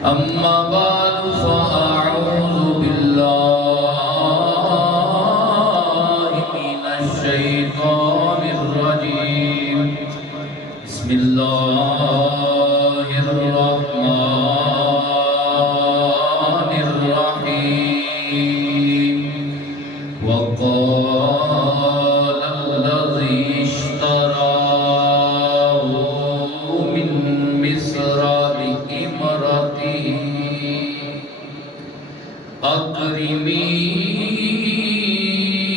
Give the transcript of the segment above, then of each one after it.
أما بعد فأعوذ بالله من الشيطان الرجيم بسم الله الرحمن الرحيم وقال الذي اشتراه من مصر لامرأته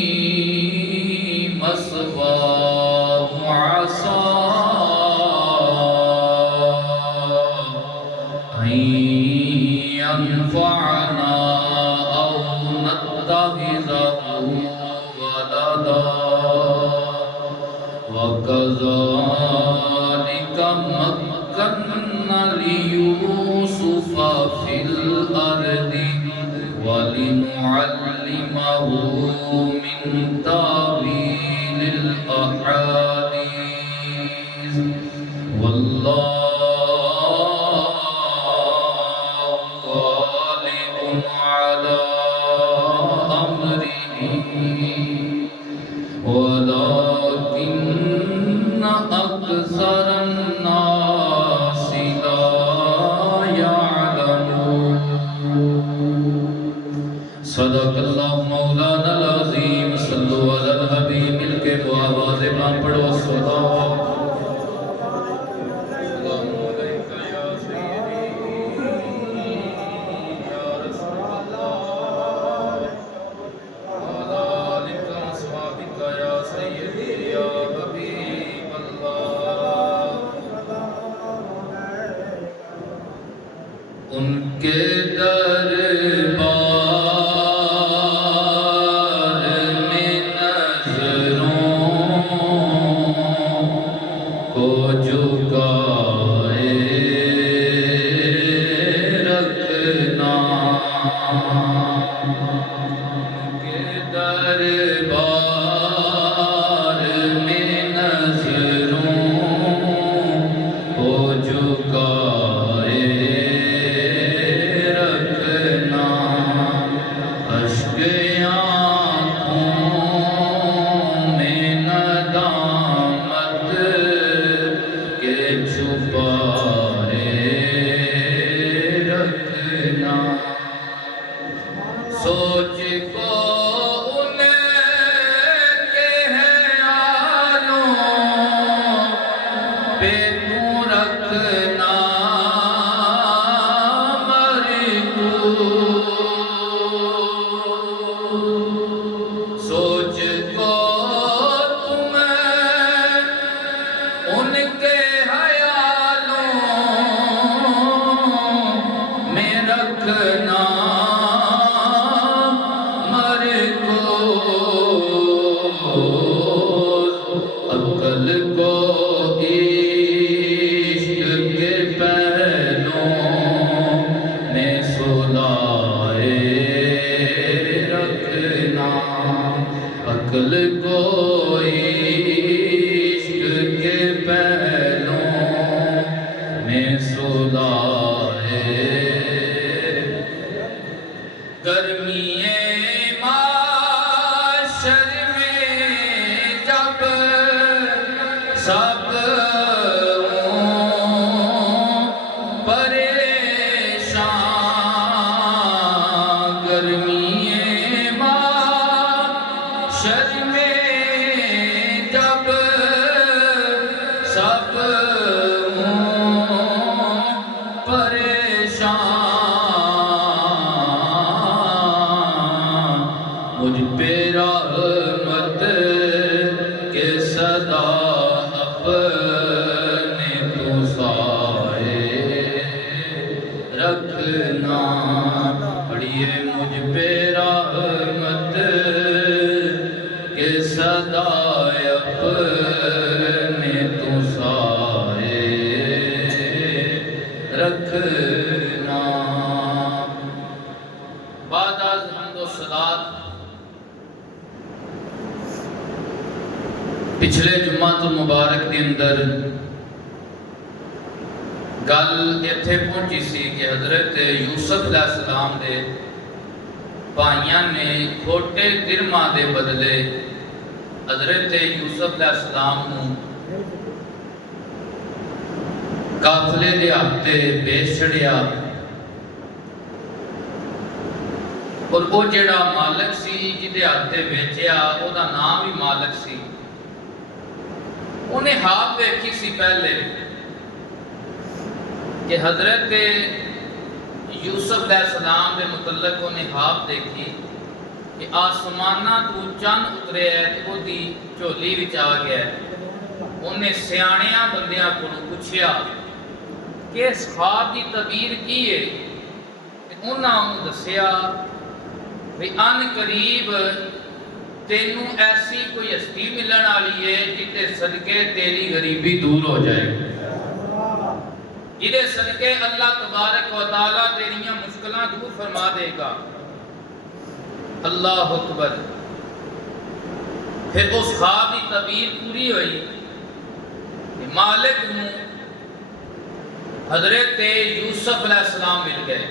أكرمي مثواه عسى أن ينفعنا أو نتخذه ولدا وكذلك مكنا ليوسف في الأرض ولنعلمه من تأويل الأحاديث والله غالب على أمره ولكن أكثر الناس لا يعلمون صدق اللہ مولانا العظیم صلو علی الحبیب مل کے دو آواز بلند پڑھو صلوات السلام علیکہ یا سیدی یا رسول اللہ وعلی آلک اصحابک یا سیدی یا حبیب اللہ ان کے دربار سوچ کو ان کے خیالوں پہ تو رکھنا مرکوز سوچ کو تمہیں ان کے خیالوں میں رکھنا عقل کو عشق کے پہلوں میں سلائے رکھنا عقل کو عشق کے پہلوں میں سلائے گرمی سب پریشان گرمی معاشر میں جب سب پریشان مجھ پہ رحمت کے صدا اپنے تو سائے رکھنا پڑھیے مجھ پہ رحمت کے صدا اپنے تو سائے رکھنا بعد از حمد و صلات پچھلے جمعہ المبارک کے اندر گل اتنے پہنچی سی کہ حضرت یوسف علیہ السلام دے بھائیاں نے کھوٹے درماں دے بدلے حضرت یوسف علیہ السلام نو قافلے دے ہاتھے بیچ چھڑیا، اور وہ جڑا مالک سی جدے ہاتھے بیچیا او دا نام بھی مالک سی، انہیں خواب دیکھی سی پہلے کہ حضرت یوسف علیہ السلام دے متعلق انہیں خواب دیکھی کہ آسمانہ تو چند اترے ہے تو وہ دی چولی وچ آ گیا ہے۔ انہیں سیاڑیاں بندیاں کو پوچھیا کہ اس خواب کی تعبیر کی ہے، انہوں نے دسیا کہ ان قریب تینوں ایسی کوئی ہستی ملن والی ہے جتے صدقے تیری غریبی دور ہو جائے، جدے صدقے اللہ تبارک و تعالیٰ تیریاں مشکلات دور فرما دے گا۔ اللہ اکبر۔ پھر اس خواب کی تعبیر پوری ہوئی کہ مالک نو حضرت یوسف علیہ السلام مل گئے۔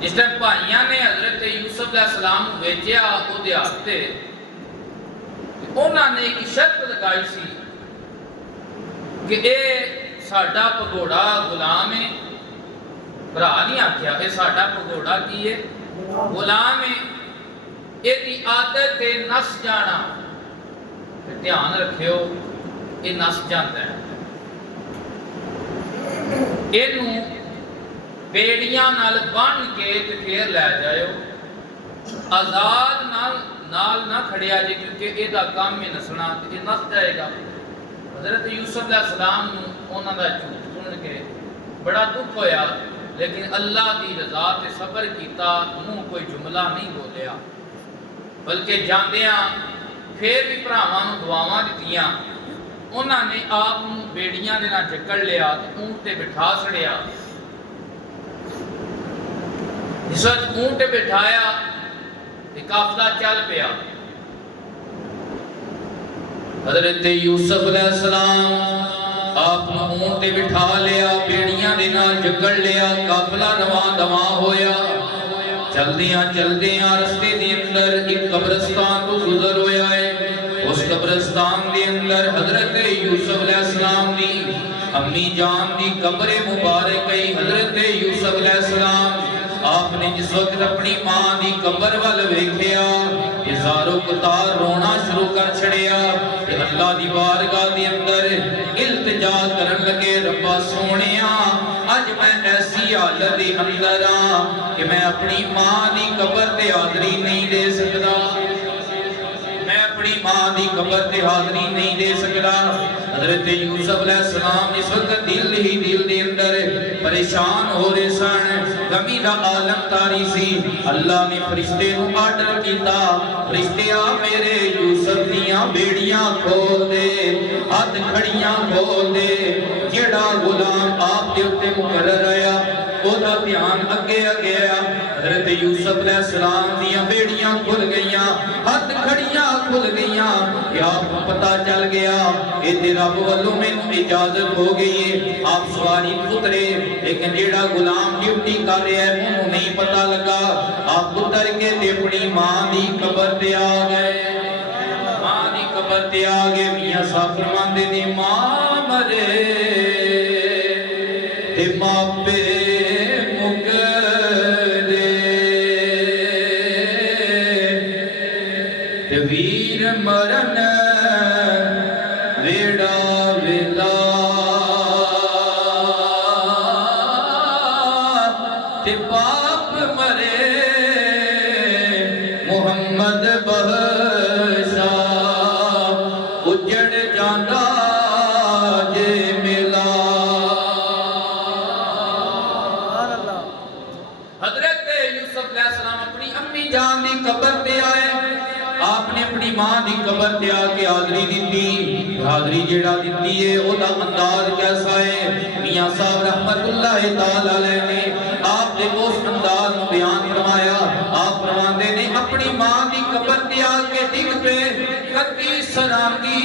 جس طرح بھائیاں نے حضرت یوسف علیہ السلام بیچیا وہ دیہاتے، انہوں نے ایک شرط لگائی سی کہ اے ساڈا پگوڑا غلام ہے، بھرا نہیں آکھیا، اے ساڈا پگوڑا کی ہے غلام ہے، اے دی عادت ہے نس جانا، دھیان رکھیو اے نس جاتا ہے، اینوں بیڑیاں نال بن کے تے پھر لے جائیو، آزاد نال نہ کھڑیا جے کیونکہ اے دا کام میں نسنا تے نس جائے گا۔ حضرت یوسف علیہ السلام نو انہاں دا جھوٹ سن کے بڑا دکھ ہویا، لیکن اللہ دی رضا تے صبر کیتا، منہ کوئی جملہ نہیں بولیا، بلکہ جاندیاں پھر بھی بھراواں نوں دعاواں دتیاں، انہاں نے آپ نوں بیڑیاں دے نال جکڑ لیا تے اونٹ تے بٹھا چھڑیا۔ جس وقت اونٹ بٹھایا تے قافلہ چل پیا، حضرت یوسف علیہ السلام آپ نے اونٹ بٹھا لیا، بیڑیاں دے نال جکڑ لیا، قافلہ رواں دواں ہویا، چلدیاں رستے دے اندر ایک قبرستان تو گزر ہویا ہے۔ اس قبرستان دے اندر حضرت یوسف علیہ السلام دی امی جان دی قبر مبارک ہے۔ حضرت یوسف علیہ السلام آپ نے جس وقت اپنی ماں دی قبر وال ویکھیا ہزاروں قطار رونا شروع کر چھڑیا کہ اللہ دی بارگاہ دے اندر التجا کرن لگے، ربا سونیا اج میں ایسی حالت دے اندر ہاں کہ میں اپنی ماں دی قبر تے حاضری نہیں دے سکدا، میں اپنی ماں دی قبر تے حاضری نہیں دے سکدا۔ حضرت یوسف علیہ السلام اس وقت دل ہی دل دے اندر پریشان ہو رہے سن، غمی دا عالم تاری سی۔ اللہ نے فرشتے نو آرڈر کیتا، فرشتے آ میرے یوسف دیاں بیڑیاں کھول دے، ہاتھ کھڑیاں کھول دے، جیڑا غلام آپ دے اوتے مقرر آیا او دا دھیان اگے آیا۔ حضرت یوسف علیہ السلام دیاں بیڑیاں کھل گئیاں، ہاتھ کھڑیاں کھل گئیاں، کہ آپ کو پتہ چل گیا اے تے رب والوں میں اجازت ہو گئی ہے، آپ سواری اترے، لیکن جیڑا غلام ڈیوٹی کر رہا ہے انہوں نہیں پتہ لگا، آپ اتر کے تے اپنی ماں دی قبر تے آ گئے، ماں دی قبر تے آ گئے۔ میاں صاحب فرماندے نے ماں مرے تے ماپے ویر مرن ویڑا ویلا تے باپ مرے محمد بخشا اجڑ جاندا جے ملا۔ حضرت یوسف علیہ السلام اپنی امی جان دی قبر پہ آئے، آپ نے اپنی ماں دی قبر تے آ کے حاضری دیتی، حاضری جیڑا دیتی ہے او دا انداز کیسا ہے؟ میاں صاحب رحمت اللہ تعالی علیہ نے آپ نے اس انداز بیان فرمایا، آپ فرماندے نے اپنی ماں دی قبر تے آ کے ڈگ پہ کدی سرانگی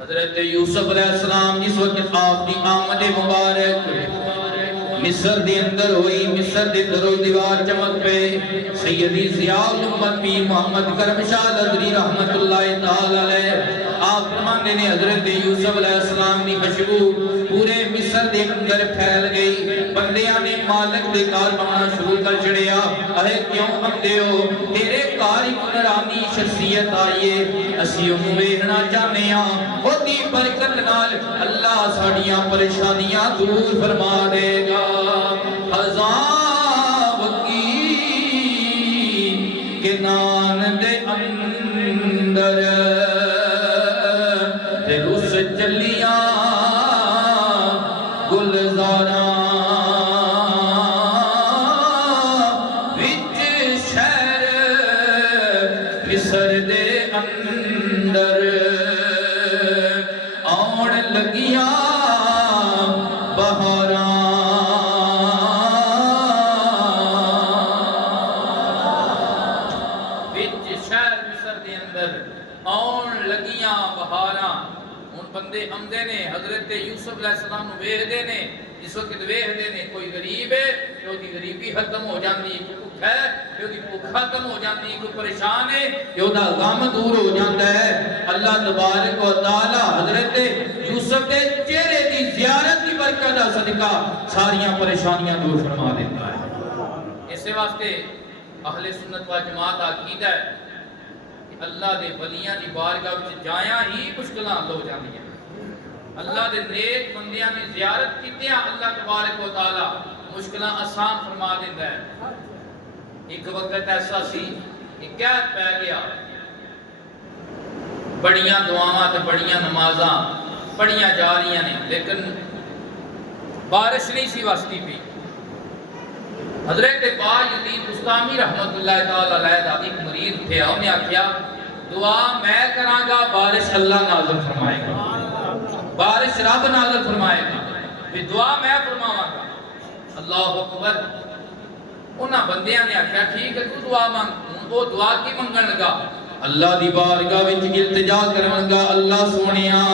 حضرت یوسف علیہ السلام جس وقت آپ کی آمد مبارک مصر دے اندر ہوئی، مصر دے در و دیوار چمک پہ سیدی ضیاء الامت پیر محمد کرم شاہ لدری رحمت اللہ تعالی علیہ آپ فرماندے نے حضرت یوسف علیہ السلام دی خوشبو پورے مصر دے اندر پھیل گئی، بندیاں نے مالک دے کار بننا شروع کر چڑیا، اے کیوں بندے ہو تیرے کار عمرانی شخصیت آئیے اسی انہوں ویکھنا چاہنے ہاں، او دی برکت نال اللہ ساڑیاں پریشانیاں دور فرما دے گا۔ ہزاں وکی کے نان دے اندر تے رس چلیاں گلزاراں وچ شہر مصر دے اندر آن لگیاں بہاراں بندے امدے نے حضرت یوسف علیہ السلام نو ویکھ دے نے، اس وقت ویکھ دے نے کوئی غریب ہے تو دی غریبی ختم ہو جاندی، کوئی بھوکا ہے تو دی بھوک ختم ہو جاندی، کوئی پریشان ہے تو دا غم دور ہو جاندا ہے۔ اللہ تبارک و تعالی حضرت یوسف دے چہرے دی زیارت کی برکت دا صدقہ ساریاں پریشانیاں دور فرما دیتا ہے۔ اس واسطے اہل سنت و جماعت عقیدہ ہے کہ اللہ دے ولیاں دی بارگاہ وچ جایاں ہی مشکلاں حل ہو جاندیاں۔ اللہ دے نیک بندیاں نے زیارت کیتیاں اللہ تبارک و تعالی مشکلاں آسان فرما دیندا ہے۔ ایک وقت ایسا سی کہ قحط پہ گیا، بڑیاں دعاواں تے بڑیاں نمازاں پڑھیاں جا رہی نے لیکن بارش نہیں سی واسطی پئی۔ حضرت باجدید بستامی رحمت اللہ تعالی علیہ دا ایک مرید تھے، انہیں آکھیا دعا میں کراں گا بارش اللہ نازل فرمائے گا، بارش رب نازل فرمائے گا، بھی دعا میں فرماواں گا۔ اللہ اکبر، انہاں بندیاں نے آکھیا ٹھیک ہے تو دعا مانگ، وہ دعا کی منگن لگا، اللہ دی بارگاہ وچ التجا کرن لگا، اللہ سونیا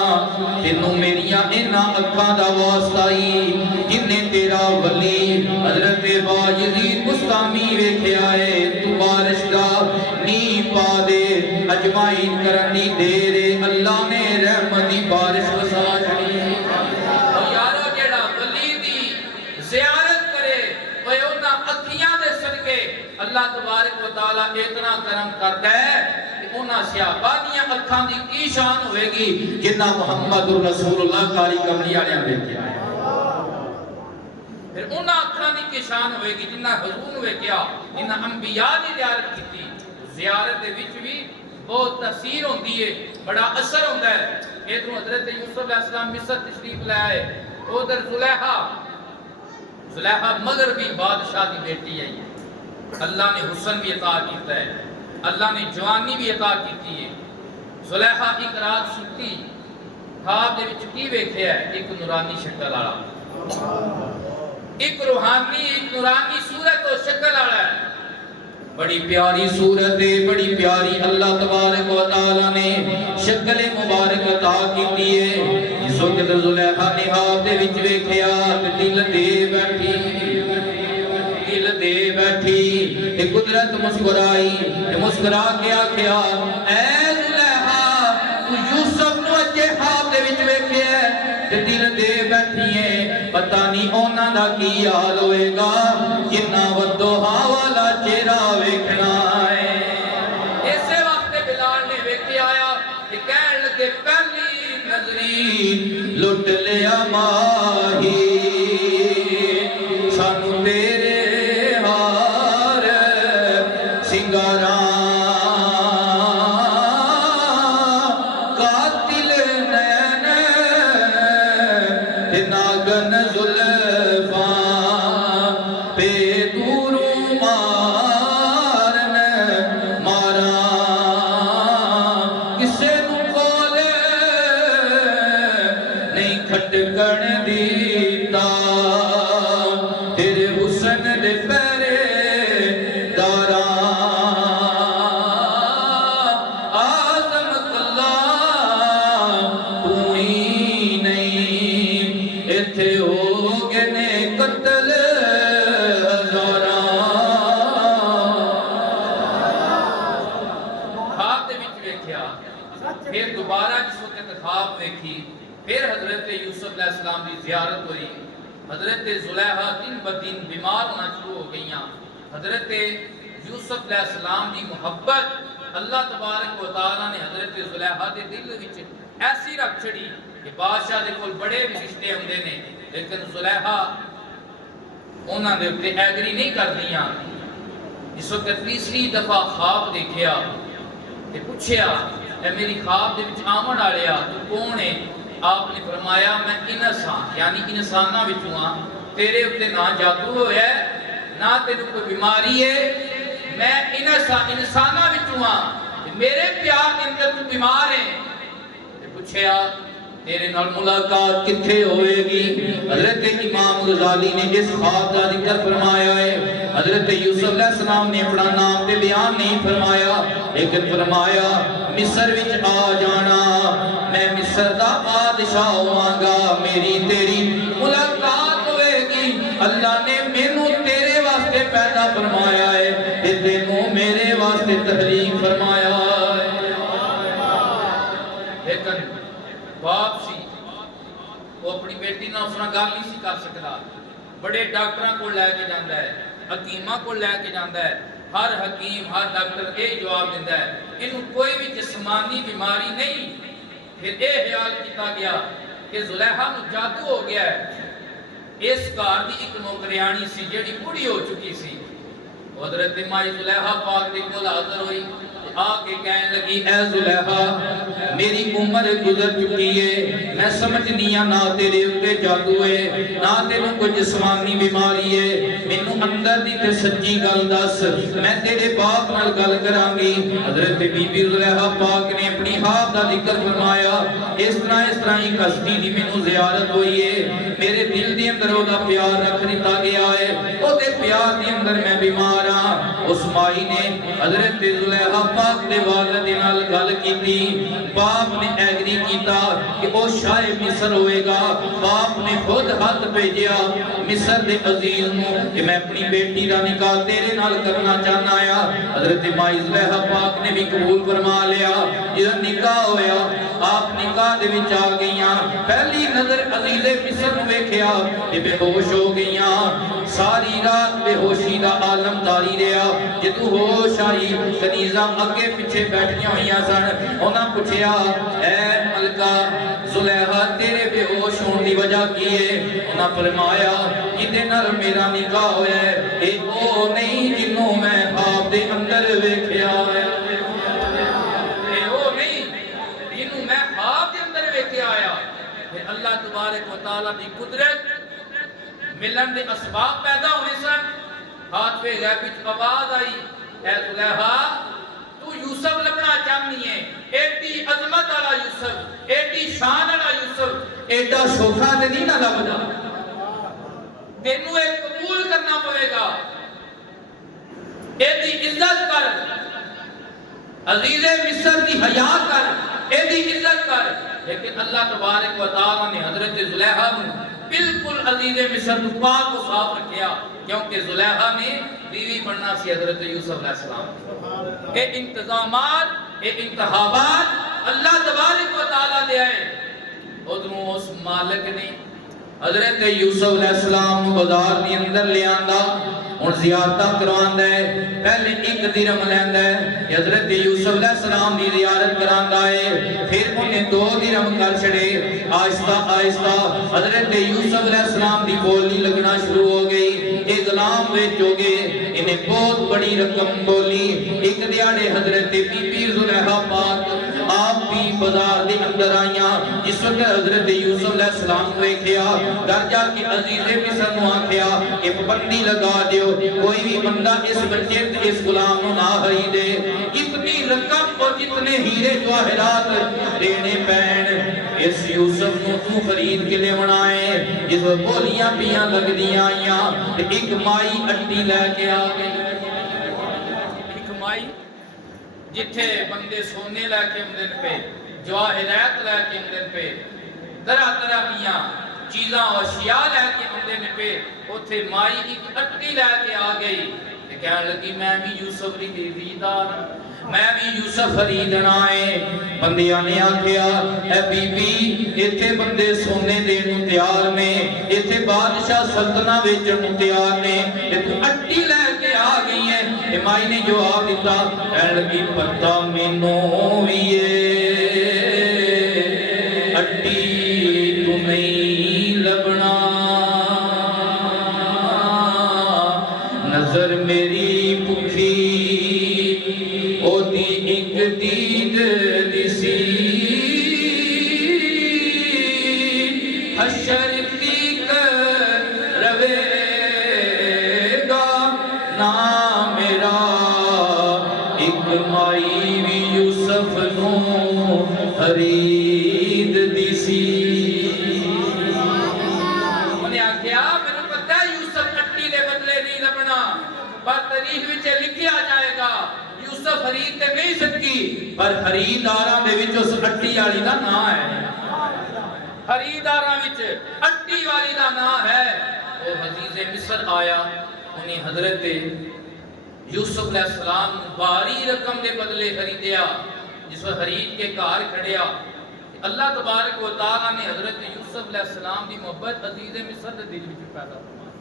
تینوں میریاں انہاں اکھاں دا واسطہ ہی جنہیں تیرا ولی حضرت باجدید بستامی ویکھیا ہے، تو بارش دا نی پا دے، اجمائن کرن دی دے رے، اللہ نے رحمت دی بارش وسا چھڑی۔ اور یارو جیڑا ولی دی زیارت کرے وہ انہاں اکھیاں دے صدقے اللہ تبارک و تعالی اتنا کرم کرتا ہے کہ انہاں صحابہ دیاں اکھاں دی کی شان ہوئے گی جنہ محمد رسول اللہ کاری کملی آلیاں دیکھیا ہے، پھر انہاں اکھاں دی کی شان ہوئے گی جنہ حضور ہوئے کیا جنہ انبیاء دی زیارت کی تھی۔ زیارت دے وچ بھی بہت تاثیر ہوندی ہے، بڑا اثر ہوندا ہے۔ ادھر حضرت یوسف علیہ السلام مصر تشریف لے آئے، ادھر زلیخا مغربی بادشاہ دی بیٹی ہے، اللہ نے حسن بھی عطا کیتا ہے، اللہ نے جوانی بھی عطا کیتی ہے۔ زلیخا ایک رات ستی، خواب دے وچ کی ویکھیا ہے؟ ایک نورانی شکل والا، ایک روحانی ایک نورانی صورت و شکل والا ہے، بڑی پیاری صورت ہے، بڑی پیاری اللہ تبارک و تعالی نے شکل مبارک عطا کیتی ہے۔ اس وقت زلیخا نے خواب دے وچ ویکھیا تے دل دے بیٹھی، دل دے بیٹھی تے قدرت مسکرائی تے مسکرا کے آکھیا اے زلیخا تو یوسف نو اجے خواب دے وچ ویکھیا تے دل دے بیٹھی ہے، پتہ نہیں انہاں دا کی حال ہوئے گا جنہ ودوہا والا چہرہ ویکھنا ہے۔ اسے وقت بلال نے ویکھے آیا کہ کہن لگے پہلی نظری لٹ لیا ماہی، سانو تیرے ہار سنگاراں قاتل نین تے ناگن زلفاں پہ دوروں مارن ماراں، کسے نو کول نہیں کھٹکن دیتا، تیرے حسن دے پیرے داراں، عظمت اللہ تو زیارت ہوئی. حضرت زلیخا دن بدن بیمار ہونا شروع ہو گئیاں. حضرت یوسف علیہ السلام دی محبت اللہ تبارک و تعالیٰ نے حضرت زلیخا دے دل وچ ایسی رکھ چھڑی کہ بادشاہ دے کول بڑے بھی رشتے ہوندے نے لیکن زلیخا انہاں دے اوتے ایگری نہیں کردیاں. جس وقت تیسری دفعہ خواب دیکھیا تے پوچھیا اے میری خواب دے وچ آمن والیا تو کون ہے؟ آپ نے فرمایا میں انس ہاں یعنی انساناں وچوں ہاں. تیرے اوتے نہ جادو ہویا ہے نہ تینوں کوئی بیماری ہے. میں انس ہاں انساناں وچوں ہاں. میرے پیار دے اندر تو بیمار ہے. تے پوچھیا تیرے نال ملاقات کتھے ہوئے گی؟ حضرت امام غزالی نے اس خواب کا ذکر فرمایا ہے. حضرت یوسف علیہ السلام نے اپنا نام تے بیان نہیں فرمایا لیکن فرمایا مصر وچ آ جانا میں مصر دا بادشاہ ہوواں گا. میری تیری ملاقات ہوئے گی. اللہ نے مینوں تیرے واسطے پیدا فرمایا ہے تے تینوں میرے واسطے تخلیق فرمایا ہے. لیکن باپ سی وہ اپنی بیٹی نہ اس نے گل نہیں سی کر سکتا. بڑے ڈاکٹراں کو لے کے جاندا ہے حکیماں کو لے کے جاندا ہے. ہر حکیم ہر ڈاکٹر یہ جواب دیتا ہے انہوں کوئی بھی جسمانی بیماری نہیں. پھر یہ خیال کیتا گیا کہ زلیخا نو جادو ہو گیا ہے. اس گھر دی ایک نوکریانی سی جیڑی بوڑھی ہو چکی سی. حضرت مائی زلیخا پاک دے کول حاضر ہوئی آ کے کہنے لگی اے زلیخا میری عمر گزر چکی ہے. میں سمجھنی ہاں نہ تیرے اوتے جادو ہے نہ تینوں کوئی جسمانی بیماری ہے. مینوں اندر دی تے سچی گل دس میں تیرے باپ نال گل کراں گی. حضرت بی بی زلیخا پاک نے اپنی خواب دا ذکر فرمایا اس طرح ہی کشتی دی مینوں زیارت ہوئی ہے. میرے دل دے اندر او دا پیار رکھ دتا گیا ہے. او دے پیار دے اندر میں بیمار ہاں. اس مائی نے حضرت زلیخا پاک دے والد نال گل کیتی. باپ نے ایگری کیتا کہ او شاہ مصر ہوئے گا. باپ نے خود ہاتھ بھیجیا مصر دے عزیز نو کہ میں اپنی بیٹی دا نکاح تیرے نال کرنا چاہنا آیا. حضرت مائی زلیخا پاک نے بھی قبول فرما لیا. جدوں نکاح ہویا آپ نکاح دے وچ آ گئیاں. پہلی نظر عزیز مصر نو ویکھیا کہ بے ہوش ہو گئیاں. ساری رات بے ہوشی دا عالم تاری رہیا. جدوں ہوش آئی کنیزاں اگے پیچھے بیٹھیاں ہوئیاں سن. انہاں پوچھیا اے ملکہ زلیخا تیرے بے ہوش ہون دی وجہ کی ہے؟ انہاں فرمایا جدے نال میرا نکاح ہویا ہے اے او نہیں جنوں میں خواب دے اندر ویکھیا ہے. اے او نہیں جنوں میں خواب دے اندر ویکھیا آیا. پھر اللہ تبارک و تعالیٰ دی قدرت ملن دے اسباب پیدا ہوئے سن. ہاتھ پہ غیب وچ آواز آئی اے زلیخا تو یوسف لبنا چاہنی ہے. ایڈی عظمت والا یوسف ایڈی شان والا یوسف ایڈا سوکھا تے نہیں نہ لبدا. تینوں ایک قبول کرنا پڑے گا. ایڈی عزت کر عزیز مصر کی حیا کر ایڈی عزت کر. لیکن اللہ تبارک و تعالیٰ نے حضرت زلیخا کو بالکل عزیز مصر کو پاک و صاف رکھیا کیونکہ زلیخا نے بیوی بننا سی حضرت یوسف علیہ السلام. اے انتظامات اے انتخابات اللہ تبارک و تعالیٰ دے آئے. ادھروں اس مالک نے حضرت یوسف علیہ السلام بازار دی اندر لے آندا. ہن زیارتاں کرواندا ہے. پہلے ایک درہم لیندا ہے کہ حضرت یوسف علیہ السلام دی زیارت کراندا ہے. پھر انہیں 2 درہم کر چھڑے. آہستہ آہستہ حضرت یوسف علیہ السلام دی بولی لگنا شروع ہو گئی. اے غلام وچ ہو گئے انہیں بہت بڑی رقم بولی. ایک دیاڑے حضرت بی بی زلیخا پاک آپ بھی بازار دے اندر آئیاں. جس وقت حضرت یوسف علیہ السلام کو دیکھیا گھر جا کے عزیز مصر نو آکھیا کہ پابندی لگا دیو کوئی بھی بندہ اس بچے تے اس غلام نو نہ خرید دے. اتنی رقم اور جتنے ہیرے جواہرات دینے پین اس یوسف نو تو خرید کے لے بنائے. جس بولیاں پیاں لگ دیاں آئیاں ایک مائی اٹی لے کے آ گئی. ایک مائی جتھے بندے سونے لے کے اندر پہ جواہرات لے کے اندر پہ طرح طرح دیاں چیزاں اشیاء لے کے اندر پہ اتھے مائی ایک اٹی لے کے آ گئی. کہنے لگی میں بھی یوسف دی دیدار میں بھی یوسف خریدنا ہے۔ بندیاں نے آکھیا اے بی بی ایتھے بندے سونے دین نوں تیار نے، ایتھے بادشاہ سلطنہ ویچن نوں تیار نے، تے تو اٹی لے کے آ گئی ہے۔ تے مائی نے جواب دیتا کہن لگی پتہ مینوں وی اے اٹی تو نہیں لبنا، نظر میری بکھی او دی ایک دید دسی، حشر کی کر روے گا نا میرا، ایک مائی بھی یوسف نو خرید دیسی۔ انہیں آکھیا میں نے پتہ ہے یوسف اٹی دے بدلے نہیں لبنا، پر تاریخ وچ لکھیا جائے گا یوسف خرید تے نہیں سکی، پر خریداراں دے وچ اس اٹی والی دا نام ہے، خریداراں وچ اٹی والی دا نام ہے۔ وہ عزیز مصر آیا، انہیں حضرت یوسف علیہ السلام باری رقم دے بدلے خریدیا، جس وقت خرید کے گھر کھڑیا، اللہ تبارک و تعالیٰ نے حضرت یوسف علیہ السلام دی محبت عزیز مصر دے دل وچ پیدا فرمائی۔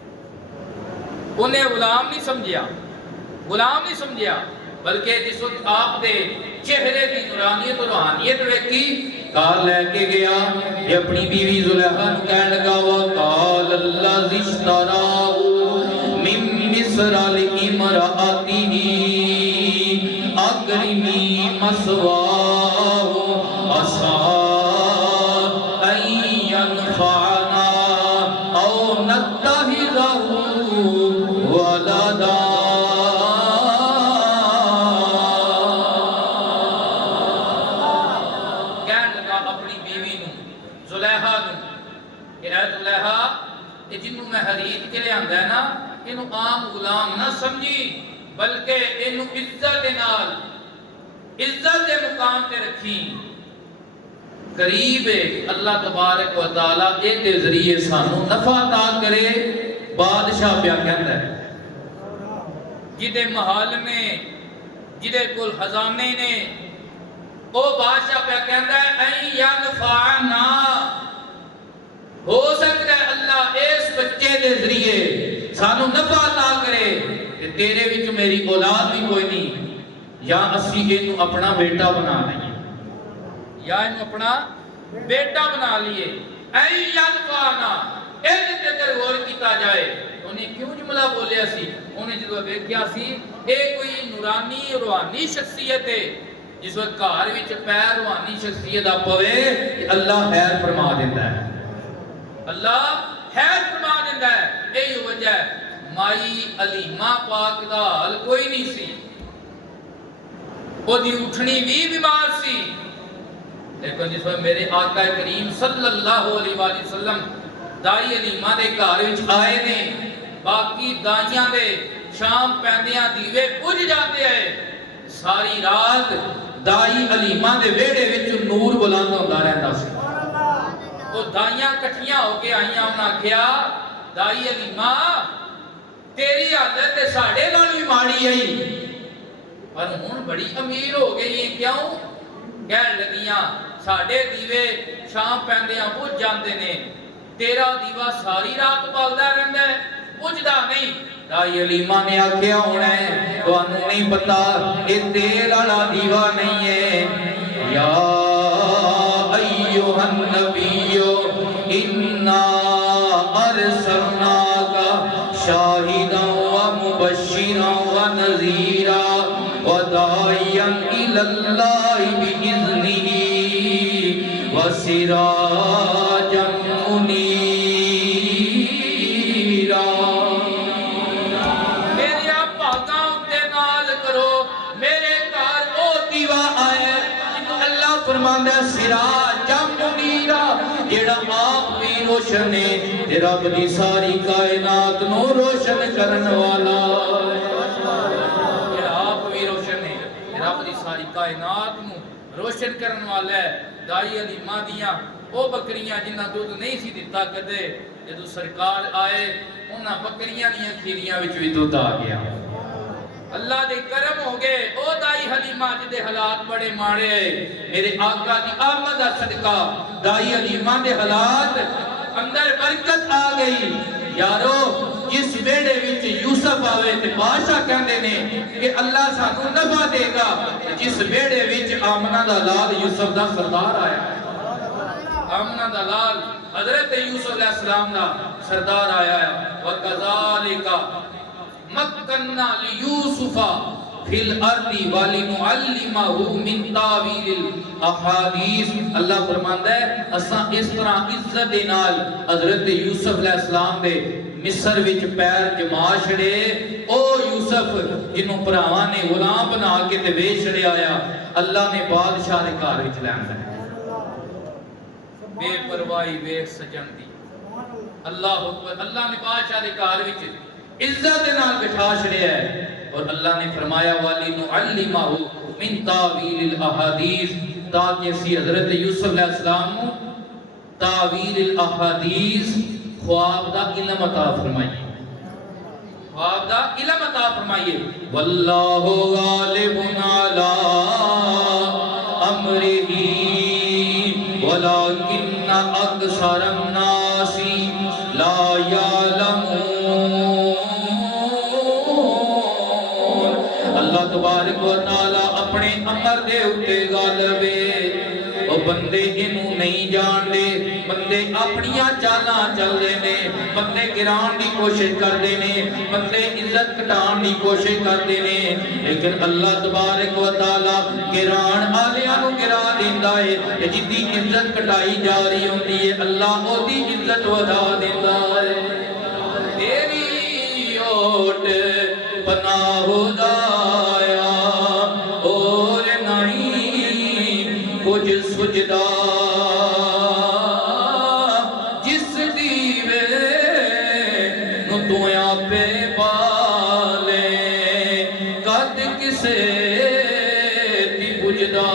انہیں غلام نہیں سمجھیا، غلام نہیں سمجھیا، بلکہ جس وقت آپ دے چہرے کی نورانیت و روحانیت ویکھی، کال لے کے گیا، یہ اپنی بیوی زلیخا نو کہنے لگا وَقَالَ الَّذِي اشْتَرَاهُ مِن مِصْرَ لِامْرَأَتِهِ أَكْرِمِي مَثْوَاهُ عَسَىٰ أَن يَنفَعَنَا أَوْ نَتَّخِذَهُ وَلَدًا۔ جنہوں میں حرید کے لئے آندہ ہے نا، انہوں عام غلام نہ سمجھی، بلکہ انہوں عزت نال، عزت دے مقام تے رکھی۔ قریب اللہ تبارک و تعالیٰ ایک دے ذریعے سانو نفع عطا کرے، بادشاہ پیا کہتا ہے جدے محل میں جدے کل خزانے نے، او بادشاہ پیا کہتا ہے این ینفعنا، ہو سکتا ہے اللہ اس بچے دے ذریعے سانو نفع عطا کرے کہ تیرے وچ میری اولاد بھی کوئی نہیں، یا اسی اینو اپنا بیٹا بنا لئیے، یا اینو اپنا بیٹا بنا لیے۔ این ینفعنا، ایک تکر غور کیتا جائے، انہیں کیوں جملہ بولیا سی؟ انہیں جدو کیا سی ایک کوئی نورانی روحانی شخصیت ہے، جس وقت گھر وچ پیر روحانی شخصیت آپ ہوئے کہ اللہ خیر فرما دیتا ہے، اللہ خیر فرما دیتا ہے۔ یہی وجہ ہے مائی علیمہ پاک دا حال کوئی نہیں سی، وہ دی اٹھنی بھی بیمار سی، لیکن جس وقت میرے آقا کریم صلی اللہ علیہ وآلہ وسلم دائی علیمہ دے گھر وچ آئے نے، باقی دائیاں دے شام پیندیاں دیوے بجھ جاتے ہیں، ساری رات دائی علیمہ دے ویڑے وچ نور بلند ہوتا رہتا سی۔ وہ دائیاں کٹھیاں ہو کے آئیاں انہاں کیا دائی علیمہ تیری حالت ساڑھے نال بھی ماڑی آئی، پر ہون بڑی امیر ہو گئی ہیں، کیوں؟ کہن لگیاں ساڑھے دیوے شام پیندیاں بجھ جاندے نے، تیرا دیوہ ساری رات بلدا رہندا ہے، بجھدا نہیں۔ دائی علیمہ نے آکھیا ہونا ہے تو انہوں نہیں پتا یہ تیل والا دیوہ نہیں ہے۔ یا ایوہ النبی انا ارسلناک شاہدا ومبشرا ونذیرا وداعیا الی اللہ بإذنہ وسراجا منیرا۔ میرے آپ بھاگاں اتے نال کرو، میرے کار او دیوہ آئے جنہوں اللہ فرماندہ سراجا منیرا، جیڑا آپ بھی روشن ہے، رب دی ساری کائنات نو روشن کرن والا، جیڑا آپ بھی روشن ہے، رب دی ساری کائنات نو روشن کرن والا ہے۔ دائی علیمہ دیاں او بکریاں جنہ دودھ نہیں سی دیتا کدے، جدو سرکار آئے انہاں بکریاں دیاں کھیریاں وچ بھی دودھ آ گیا، اللہ دے کرم ہو گئے او دائی حلیمہ جدے حالات بڑے ماڑے میرے آقا دی آمد صدقہ دائی حلیمہ دے حالات اندر برکت آ گئی یارو جس بیڑے وچ یوسف آوے تے بادشاہ کہندے نے کہ اللہ سانو نفع دے گا جس بیڑے وچ آمنہ دا لال یوسف دا سردار آیا آمنہ دا لال حضرت یوسف علیہ السلام دا سردار آیا ہے وَكَذَلِكَ مَكَّنَّا لِيُوسُفَ فِي الْأَرْضِ وَلِنُعَلِّمَهُ مِن تَأْوِيلِ الْأَحَادِيثِ اللہ فرماندا ہے اساں اس طرح عزت دے نال حضرت یوسف علیہ السلام دے مصر وچ پیر جما چھڑے او یوسف جنوں بھراواں نے غلام بنا کے تے ویچ چھڑیا آیا اللہ نے بادشاہ دے گھر وچ لیندا ہے بے پرواہی ویکھ سجن دی اللہ اکبر اللہ نے بادشاہ دے گھر وچ عزت دے نال بٹھا چھڑیا ہے اور اللہ نے فرمایا وَلِنُعَلِّمَهُ مِن تَأْوِيلِ الْأَحَادِيثِ تاکہ اسی حضرت یوسف علیہ السلام کو تاویل الاحادیث خواب دا علم عطا فرمائیے خواب دا علم عطا فرمائیے واللہ غالب علی امرہ ولکن اکثر الناس لا یعلمون اللہ تبارک و تعالی اپنے امر دے اتے غالب ہے وہ بندے انہوں نہیں جان دے بندے اپنیاں چالاں چل دے نے بندے گران دی کوشش کر دے نے بندے عزت کٹان دی کوشش کر دے نے لیکن اللہ تبارک و تعالی گران آلیاں نو گرا دیندا ہے جدی عزت کٹائی جا رہی ہوندی ہے اللہ او دی عزت ودا دیندا ہے تیری اوٹ پناہ خدایا اور نہیں کچھ سجدہ جس دیوے نو دویاں پہ پالے قد کسے دی بجدہ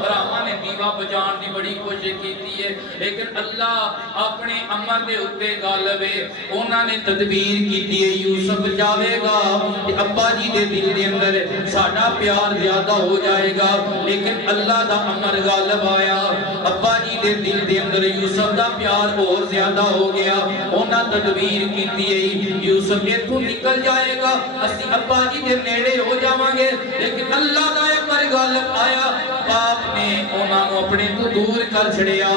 براہمہ نے دیوہ بجان دی بڑی کوشش کیتی ہے لیکن اللہ اپنے امر دے اتے غالب ہے انہوں نے تدبیر کیتی ہے یوسف جاوے گا کہ ابا جی دے دل دے اندر ساڑھا پیار زیادہ ہو جائے گا لیکن اللہ دا امر غالب آیا ابا جی دے دل دے اندر یوسف دا پیار اور زیادہ ہو گیا انہوں تدبیر کیتی ہے یوسف ایتھوں نکل جائے گا اسی ابا جی دے نیڑے ہو جاواں گے لیکن اللہ دا امر غالب آیا باپ نے انہوں نے اپنے تو دور کر چھڑیا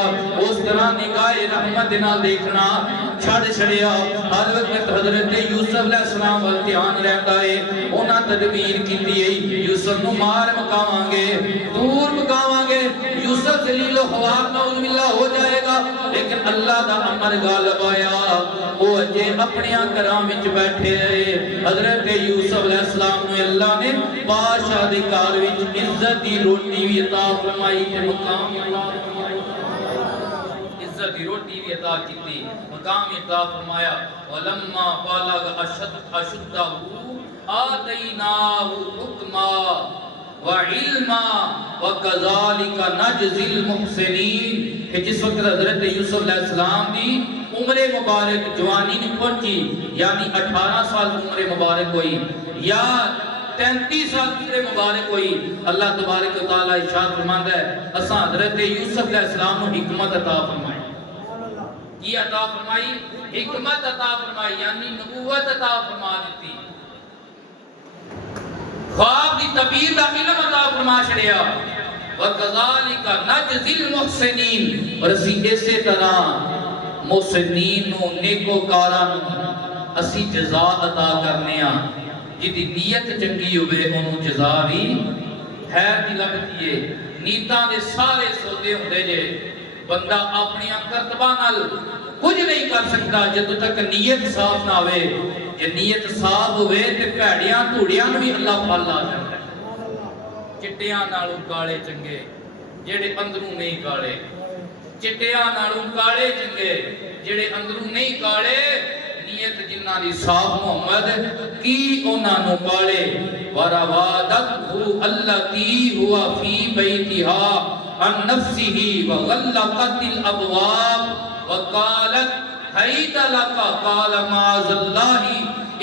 اس طرح نگاہ رحمت نہ دیکھنا چھڑ چھڑیا ہر وقت حضرت یوسف علیہ السلام وال دھیان رہتا ہے انہاں تدبیر کیتی ہے یوسف نو مار مکاواں گے دور مکاواں گے یوسف ذلیل و خوار نعوذ باللہ ہو جائے گا لیکن اللہ دا امر غالب آیا وہ اجے اپنے گھراں وچ بیٹھے رہے حضرت یوسف علیہ السلام نے اللہ نے بادشاہ دے گھر وچ عزت دی روٹی بھی عطا فرمائی تے مقام عزت دی روٹی بھی عطا کی مقام عطا فرمایا ولما بالغ اشدہ آتیناہ حکما وعلما وکذالک نجزی المحسنین کہ جس وقت حضرت یوسف علیہ السلام دی عمر مبارک جوانی نے پہنچی یعنی 18 سال عمر مبارک ہوئی یا 33 سال عمر مبارک ہوئی اللہ تبارک و تعالی ارشاد فرماندا ہے اساں حضرت یوسف علیہ السلام کو حکمت عطا فرمائی کی عطا فرمائی حکمت عطا فرمائی یعنی نبوت عطا فرما دیتی خواب دی تعبیر دا علم عطا فرما چھڑیا وَكَذَلِكَ نَجْزِي الْمُحْسِنِينَ اور اسی اسی طرح محسنین نو نیکوکاراں نو اسی جزا عطا کرنے ہاں جدی نیت چنگی ہوئے انہوں جزا بھی خیر دی لگتی ہے نیتاں دے سارے سودے ہوندے جے بندہ اپنی کرتبہ نال کچھ نہیں کر سکتا جب تک نیت صاف نہ ہوئے جب نیت صاف ہوئے تے پیڑیاں دھوڑیاں بھی اللہ پھالا جاتا ہے چٹیاں نالوں کالے چنگے جڑے اندروں نہیں کالے چٹیاں نالوں کالے چنگے جڑے اندروں نہیں کالے نیت جنہ دی صاف محمد کی انہاں نو کالے وَرَوَادَتْهُ الَّتِي هُوَ فِي بَيْتِهَا عَنْ نَفْسِهِ وَغَلَّقَتِ الْأَبْوَابَ وَقَالَتْ حَيْتَ لَكَ قَالَ مَعَاذَ اللَّهِ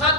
7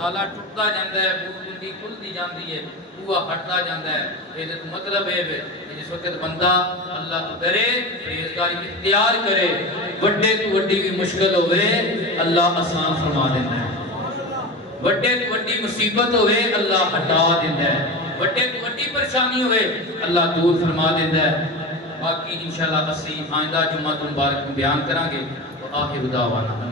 ਤਾਲਾ ਟੁੱਟਦਾ ਜਾਂਦਾ ਹੈ, ਬੂੰਦੀ ਖੁੱਲਦੀ ਜਾਂਦੀ ਹੈ, ਬੂਹਾ ਹਟਦਾ ਜਾਂਦਾ ਹੈ। ਇਹਦਾ ਮਤਲਬ ਇਹ ਹੈ ਕਿ ਜਿਸ ਵਕਤ ਬੰਦਾ ਅੱਲਾਹ ਤੋਂ ਡਰੇ, ਪਰਹੇਜ਼ਗਾਰੀ ਇਖਤਿਆਰ ਕਰੇ, ਵੱਡੇ ਤੋਂ ਵੱਡੀ ਵੀ ਮੁਸ਼ਕਲ ਹੋਵੇ ਅੱਲਾਹ ਆਸਾਨ ਫਰਮਾ ਦਿੰਦਾ ہے، ਵੱਡੇ ਤੋਂ ਵੱਡੀ ਮੁਸੀਬਤ ہوئے اللہ ہٹا دیتا ہے، ਵੱਡੇ ਤੋਂ ਵੱਡੀ پریشانی ہوئے اللہ دور فرما دیتا ہے۔ باقی انشاءاللہ اسی آئندہ جمعہ مبارک میں بیان کریں گے۔ آخر دعوانا